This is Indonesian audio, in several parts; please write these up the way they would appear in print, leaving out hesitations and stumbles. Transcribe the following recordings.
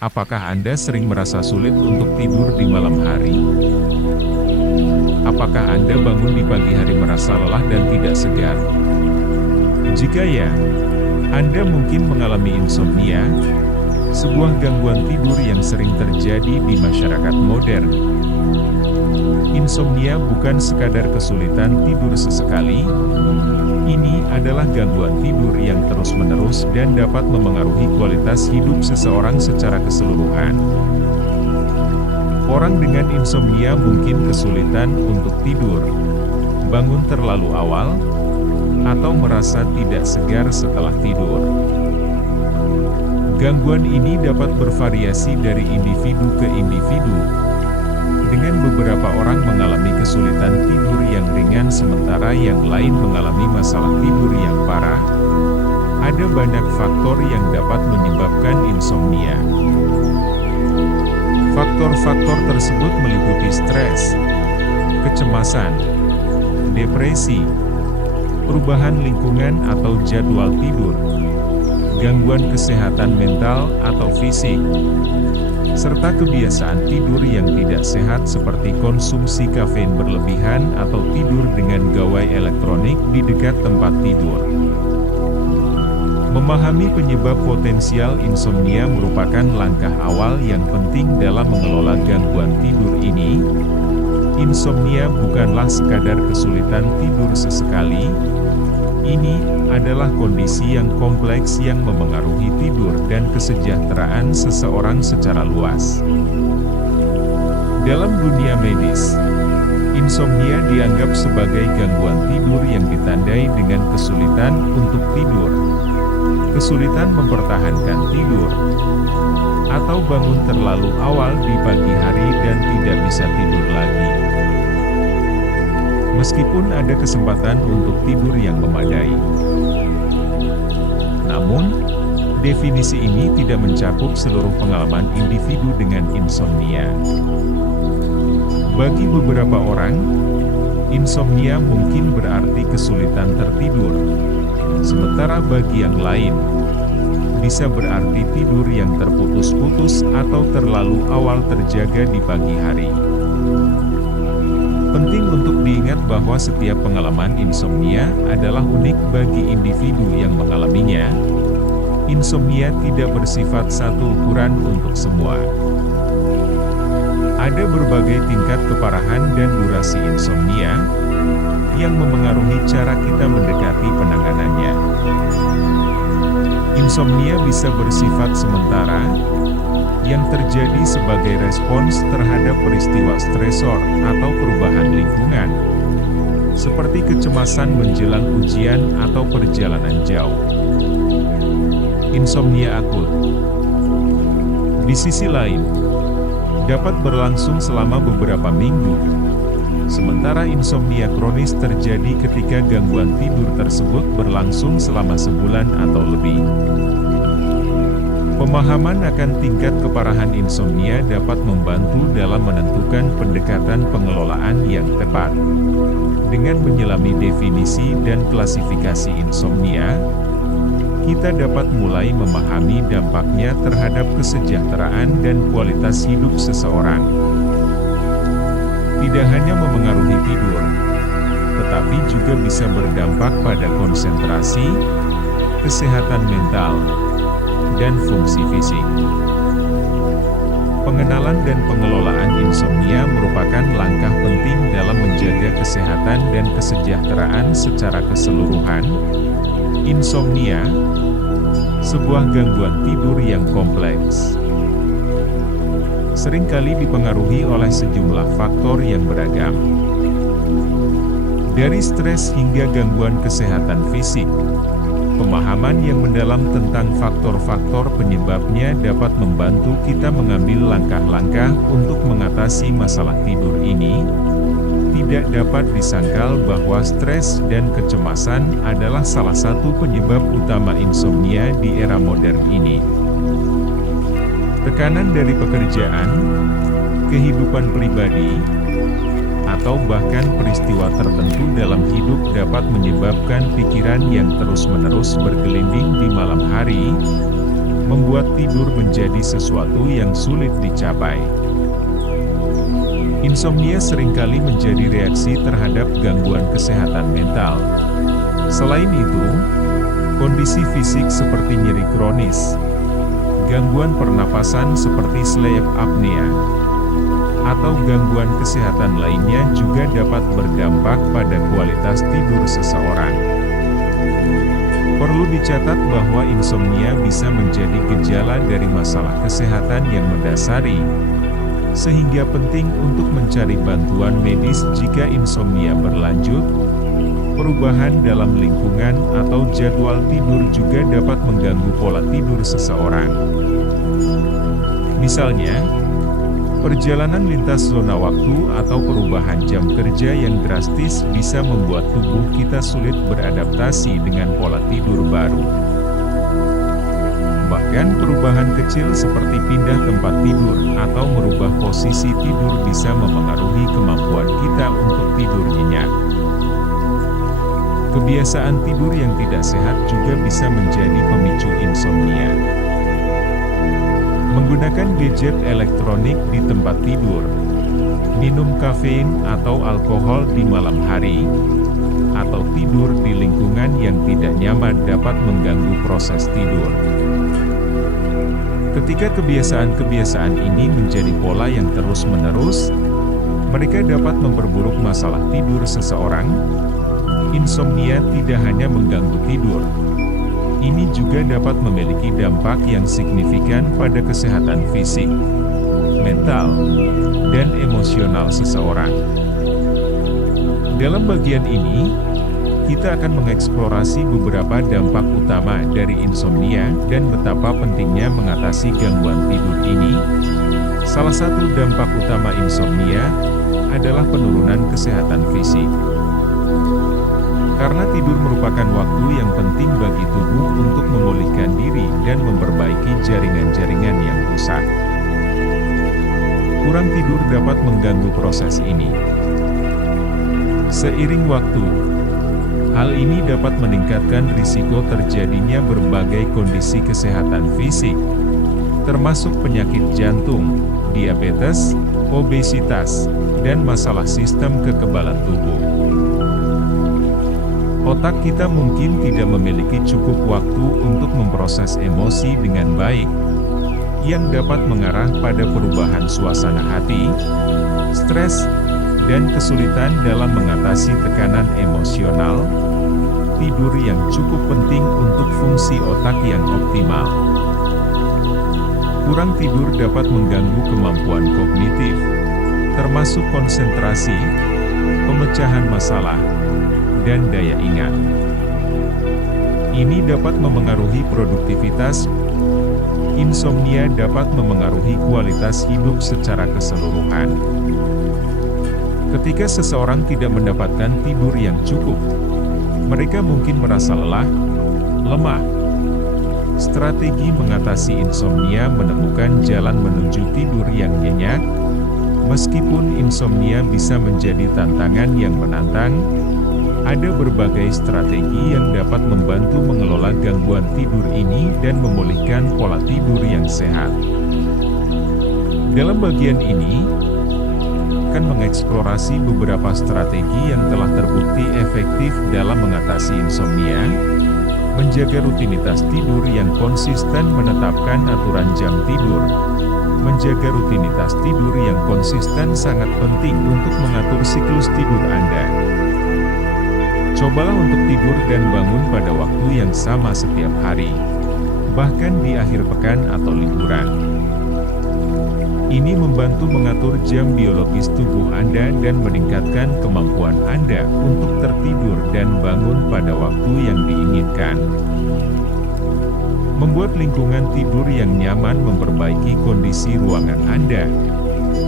Apakah Anda sering merasa sulit untuk tidur di malam hari? Apakah Anda bangun di pagi hari merasa lelah dan tidak segar? Jika ya, Anda mungkin mengalami insomnia, sebuah gangguan tidur yang sering terjadi di masyarakat modern. Insomnia bukan sekadar kesulitan tidur sesekali. Ini adalah gangguan tidur yang terus-menerus dan dapat memengaruhi kualitas hidup seseorang secara keseluruhan. Orang dengan insomnia mungkin kesulitan untuk tidur, bangun terlalu awal, atau merasa tidak segar setelah tidur. Gangguan ini dapat bervariasi dari individu ke individu, dengan beberapa orang mengalami kesulitan tidur yang ringan sementara yang lain mengalami masalah tidur yang parah. Ada banyak faktor yang dapat menyebabkan insomnia. Faktor-faktor tersebut meliputi stres, kecemasan, depresi, perubahan lingkungan atau jadwal tidur, gangguan kesehatan mental atau fisik, serta kebiasaan tidur yang tidak sehat seperti konsumsi kafein berlebihan atau tidur dengan gawai elektronik di dekat tempat tidur. Memahami penyebab potensial insomnia merupakan langkah awal yang penting dalam mengelola gangguan tidur ini. Insomnia bukanlah sekadar kesulitan tidur sesekali. Ini adalah kondisi yang kompleks yang memengaruhi tidur dan kesejahteraan seseorang secara luas. Dalam dunia medis, insomnia dianggap sebagai gangguan tidur yang ditandai dengan kesulitan untuk tidur, kesulitan mempertahankan tidur, atau bangun terlalu awal di pagi hari dan tidak bisa tidur lagi. Meskipun ada kesempatan untuk tidur yang memadai. Namun, definisi ini tidak mencakup seluruh pengalaman individu dengan insomnia. Bagi beberapa orang, insomnia mungkin berarti kesulitan tertidur, sementara bagi yang lain, bisa berarti tidur yang terputus-putus atau terlalu awal terjaga di pagi hari. Penting untuk diingat bahwa setiap pengalaman insomnia adalah unik bagi individu yang mengalaminya. Insomnia tidak bersifat satu ukuran untuk semua. Ada berbagai tingkat keparahan dan durasi insomnia yang memengaruhi cara kita mendekati penanganannya. Insomnia bisa bersifat sementara, yang terjadi sebagai respons terhadap peristiwa stresor atau perubahan lingkungan, seperti kecemasan menjelang ujian atau perjalanan jauh. Insomnia akut, di sisi lain, dapat berlangsung selama beberapa minggu, sementara insomnia kronis terjadi ketika gangguan tidur tersebut berlangsung selama sebulan atau lebih. Pemahaman akan tingkat keparahan insomnia dapat membantu dalam menentukan pendekatan pengelolaan yang tepat. Dengan menyelami definisi dan klasifikasi insomnia, kita dapat mulai memahami dampaknya terhadap kesejahteraan dan kualitas hidup seseorang. Tidak hanya memengaruhi tidur, tetapi juga bisa berdampak pada konsentrasi, kesehatan mental, dan fungsi fisik. Pengenalan dan pengelolaan insomnia merupakan langkah penting dalam menjaga kesehatan dan kesejahteraan secara keseluruhan. Insomnia, sebuah gangguan tidur yang kompleks, seringkali dipengaruhi oleh sejumlah faktor yang beragam. Dari stres hingga gangguan kesehatan fisik, pemahaman yang mendalam tentang faktor-faktor penyebabnya dapat membantu kita mengambil langkah-langkah untuk mengatasi masalah tidur ini. Tidak dapat disangkal bahwa stres dan kecemasan adalah salah satu penyebab utama insomnia di era modern ini. Tekanan dari pekerjaan, kehidupan pribadi, atau bahkan peristiwa tertentu dalam hidup dapat menyebabkan pikiran yang terus-menerus bergelinding di malam hari, membuat tidur menjadi sesuatu yang sulit dicapai. Insomnia seringkali menjadi reaksi terhadap gangguan kesehatan mental. Selain itu, kondisi fisik seperti nyeri kronis, gangguan pernafasan seperti sleep apnea, atau gangguan kesehatan lainnya juga dapat berdampak pada kualitas tidur seseorang. Perlu dicatat bahwa insomnia bisa menjadi gejala dari masalah kesehatan yang mendasari, sehingga penting untuk mencari bantuan medis jika insomnia berlanjut. Perubahan dalam lingkungan atau jadwal tidur juga dapat mengganggu pola tidur seseorang. Misalnya, perjalanan lintas zona waktu atau perubahan jam kerja yang drastis bisa membuat tubuh kita sulit beradaptasi dengan pola tidur baru. Bahkan perubahan kecil seperti pindah tempat tidur atau merubah posisi tidur bisa memengaruhi kemampuan kita untuk tidur nyenyak. Kebiasaan tidur yang tidak sehat juga bisa menjadi pemicu insomnia. Menggunakan gadget elektronik di tempat tidur, minum kafein atau alkohol di malam hari, atau tidur di lingkungan yang tidak nyaman dapat mengganggu proses tidur. Ketika kebiasaan-kebiasaan ini menjadi pola yang terus-menerus, mereka dapat memperburuk masalah tidur seseorang. Insomnia tidak hanya mengganggu tidur, ini juga dapat memiliki dampak yang signifikan pada kesehatan fisik, mental, dan emosional seseorang. Dalam bagian ini, kita akan mengeksplorasi beberapa dampak utama dari insomnia dan betapa pentingnya mengatasi gangguan tidur ini. Salah satu dampak utama insomnia adalah penurunan kesehatan fisik. Karena tidur merupakan waktu yang penting bagi tubuh untuk memulihkan diri dan memperbaiki jaringan-jaringan yang rusak. Kurang tidur dapat mengganggu proses ini. Seiring waktu, hal ini dapat meningkatkan risiko terjadinya berbagai kondisi kesehatan fisik, termasuk penyakit jantung, diabetes, obesitas, dan masalah sistem kekebalan tubuh. Otak kita mungkin tidak memiliki cukup waktu untuk memproses emosi dengan baik, yang dapat mengarah pada perubahan suasana hati, stres, dan kesulitan dalam mengatasi tekanan emosional. Tidur yang cukup penting untuk fungsi otak yang optimal. Kurang tidur dapat mengganggu kemampuan kognitif, termasuk konsentrasi, pemecahan masalah, dan daya ingat. Ini dapat memengaruhi produktivitas. Insomnia dapat memengaruhi kualitas hidup secara keseluruhan. Ketika seseorang tidak mendapatkan tidur yang cukup, mereka mungkin merasa lelah, lemah. Strategi mengatasi insomnia menemukan jalan menuju tidur yang nyenyak. Meskipun insomnia bisa menjadi tantangan yang menantang, ada berbagai strategi yang dapat membantu mengelola gangguan tidur ini dan memulihkan pola tidur yang sehat. Dalam bagian ini, akan mengeksplorasi beberapa strategi yang telah terbukti efektif dalam mengatasi insomnia. Menjaga rutinitas tidur yang konsisten, menetapkan aturan jam tidur. Menjaga rutinitas tidur yang konsisten sangat penting untuk mengatur siklus tidur Anda. Cobalah untuk tidur dan bangun pada waktu yang sama setiap hari, bahkan di akhir pekan atau liburan. Ini membantu mengatur jam biologis tubuh Anda dan meningkatkan kemampuan Anda untuk tertidur dan bangun pada waktu yang diinginkan. Membuat lingkungan tidur yang nyaman memperbaiki kondisi ruangan Anda.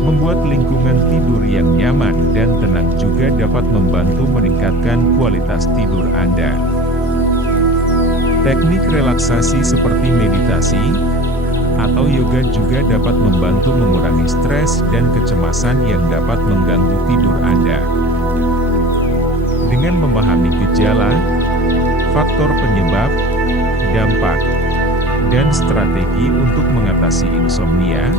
Membuat lingkungan tidur yang nyaman dan tenang juga dapat membantu meningkatkan kualitas tidur Anda. Teknik relaksasi seperti meditasi atau yoga juga dapat membantu mengurangi stres dan kecemasan yang dapat mengganggu tidur Anda. Dengan memahami gejala, faktor penyebab, dampak, dan strategi untuk mengatasi insomnia,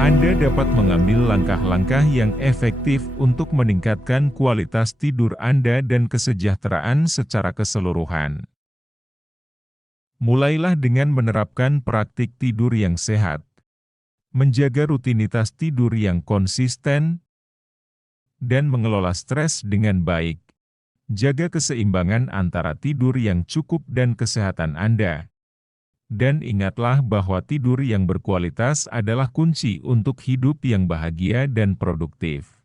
Anda dapat mengambil langkah-langkah yang efektif untuk meningkatkan kualitas tidur Anda dan kesejahteraan secara keseluruhan. Mulailah dengan menerapkan praktik tidur yang sehat, menjaga rutinitas tidur yang konsisten, dan mengelola stres dengan baik. Jaga keseimbangan antara tidur yang cukup dan kesehatan Anda. Dan ingatlah bahwa tidur yang berkualitas adalah kunci untuk hidup yang bahagia dan produktif.